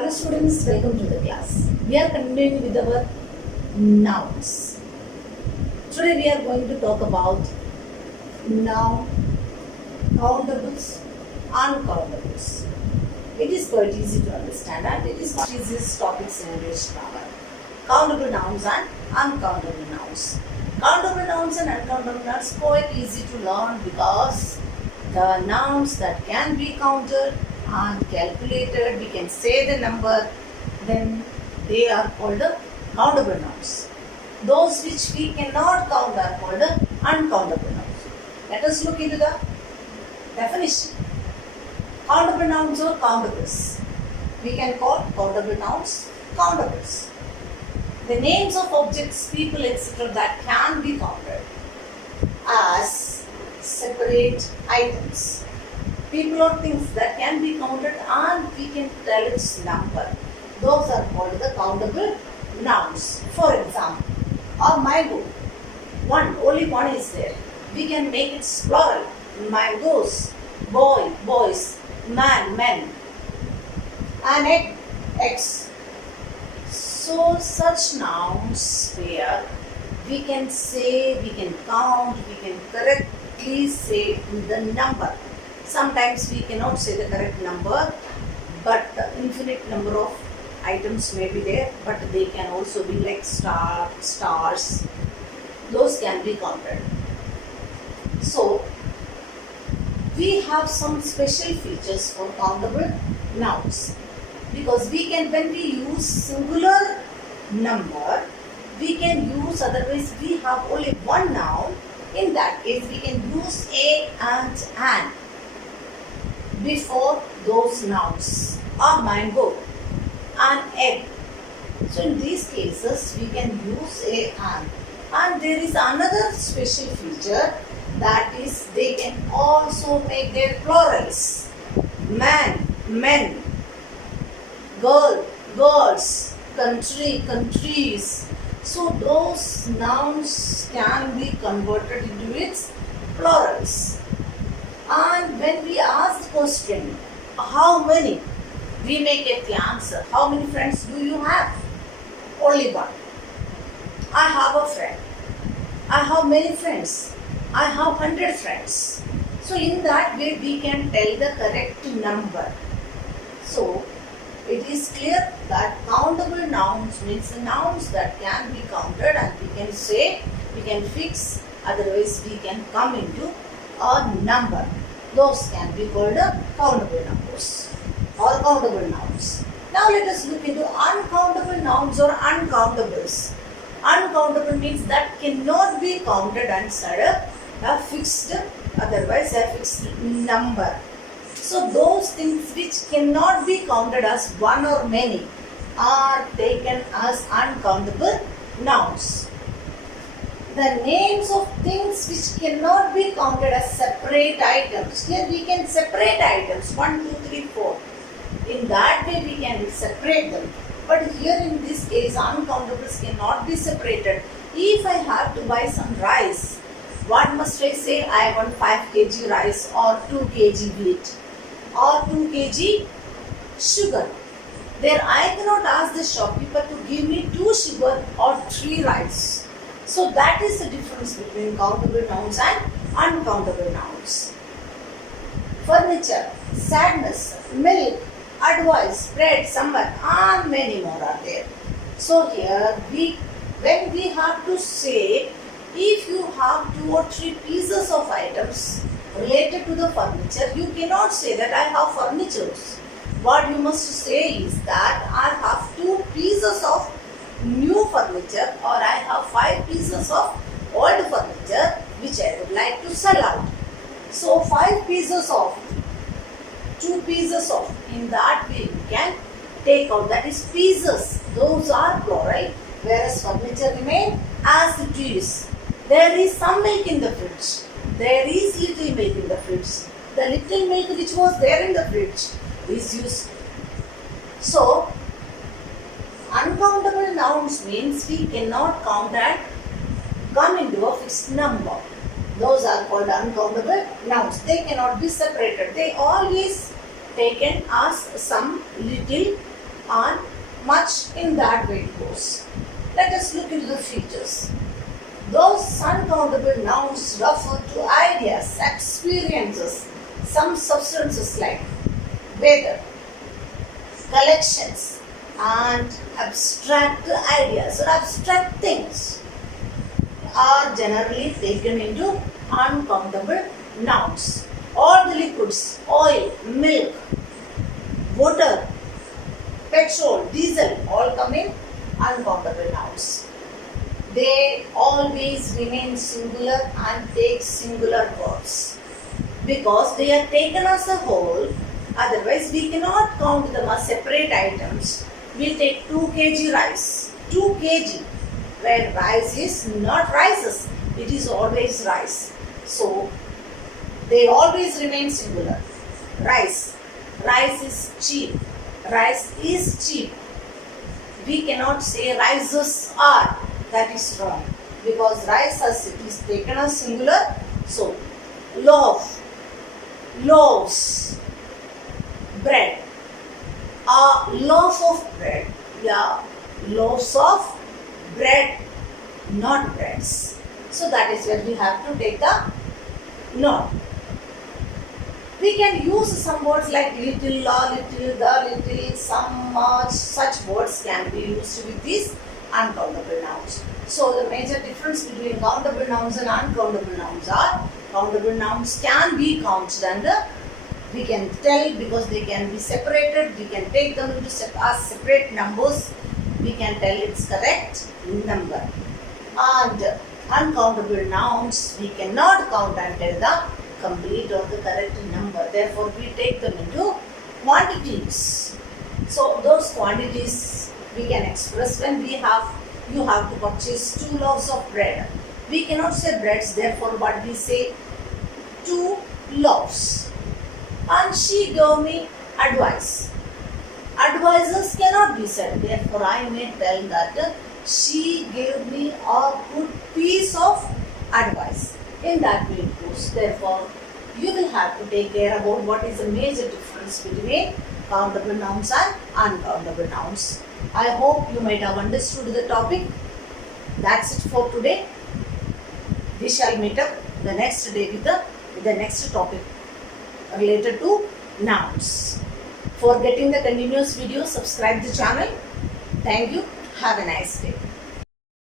Hello students, welcome to the class. We are continuing with our nouns. Today we are going to talk about noun, countables, uncountables. It is quite easy to understand and it is one of the easiest topics in English grammar. Countable nouns and uncountable nouns. Countable nouns and uncountable nouns are quite easy to learn because the nouns that can be counted and calculated, we can say the number, then they are called the countable nouns. Those which we cannot count are called the uncountable nouns. Let us look into the definition. Countable nouns or countables. We can call countable nouns countables. The names of objects, people, etc. that can be counted as separate items. People or things that can be counted and we can tell its number. Those are called the countable nouns. For example, a mango. Only one is there. We can make its plural. Mangoes, boy, boys, man, men. An egg, eggs. So such nouns where we can say, we can count, we can correctly say the number. Sometimes we cannot say the correct number, but the infinite number of items may be there, but they can also be like stars. Those can be counted. So, we have some special features for countable nouns. Because we can, when we use singular number, we can use, otherwise we have only one noun. In that case, we can use a and an before those nouns. A mango, an egg. So in these cases, we can use a and. And there is another special feature, that is they can also make their plurals. Man, men. Girl, girls. Country, countries. So those nouns can be converted into its plurals. And when we ask the question, how many? We may get the answer. How many friends do you have? Only one. I have a friend. I have many friends. I have 100 friends. So in that way we can tell the correct number. So it is clear that countable nouns means the nouns that can be counted and we can say, we can fix, otherwise we can come into a number. Those can be called countable numbers or countable nouns. Now let us look into uncountable nouns or uncountables. Uncountable means that cannot be counted inside a fixed, otherwise a fixed number. So those things which cannot be counted as one or many are taken as uncountable nouns. The names of things which cannot be counted as separate items. Here we can separate items 1, 2, 3, 4. In that way we can separate them. But here in this case uncountables cannot be separated. If I have to buy some rice, what must I say? I want 5 kg rice or 2 kg wheat or 2 kg sugar. There I cannot ask the shopkeeper to give me 2 sugar or 3 rice. So that is the difference between countable nouns and uncountable nouns. Furniture, sadness, milk, advice, bread, summer, and many more are there. So here, when we have to say, if you have 2 or 3 pieces of items related to the furniture, you cannot say that I have furnitures. What you must say is that I have 2 pieces of new furniture or I have 5 pieces of old furniture which I would like to sell out. So 5 pieces of, 2 pieces of, in that way you can take out, that is pieces. Those are plural, whereas furniture remain as it is. There is some milk in the fridge. There is little milk in the fridge. The little milk which was there in the fridge is used. So uncountable nouns means we cannot count and come into a fixed number. Those are called uncountable nouns. They cannot be separated. They always taken as some little and much in that way it goes. Let us look into the features. Those uncountable nouns refer to ideas, experiences, some substances like weather, collections, and abstract ideas or abstract things are generally taken into uncountable nouns. All the liquids, oil, milk, water, petrol, diesel, all come in uncountable nouns. They always remain singular and take singular verbs because they are taken as a whole. Otherwise, we cannot count them as separate items. We take 2 kg rice, 2 kg, where rice is not rices, it is always rice. So, they always remain singular. Rice, rice is cheap, rice is cheap. We cannot say rices are, that is wrong because rice as it is taken as singular. So, loaf, loaves, bread, a loaf of bread, yeah, loaves of bread, not breads. So that is where we have to take the noun. We can use some words like little, a little, the little, some, much, such words can be used with these uncountable nouns. So the major difference between countable nouns and uncountable nouns are countable nouns can be counted and we can tell because they can be separated, we can take them into as separate numbers, we can tell its correct number. And uncountable nouns we cannot count and tell the complete or the correct number. Therefore, we take them into quantities. So those quantities we can express when you have to purchase 2 loaves of bread. We cannot say breads, therefore what we say 2 loaves. And she gave me advice. Advices cannot be said, therefore I may tell that she gave me a good piece of advice. In that way it goes. Therefore, you will have to take care about what is the major difference between countable nouns and uncountable nouns. I hope you might have understood the topic. That's it for today. We shall meet up the next day with the next topic related to nouns. For getting the continuous videos, subscribe the channel. Thank you. Have a nice day.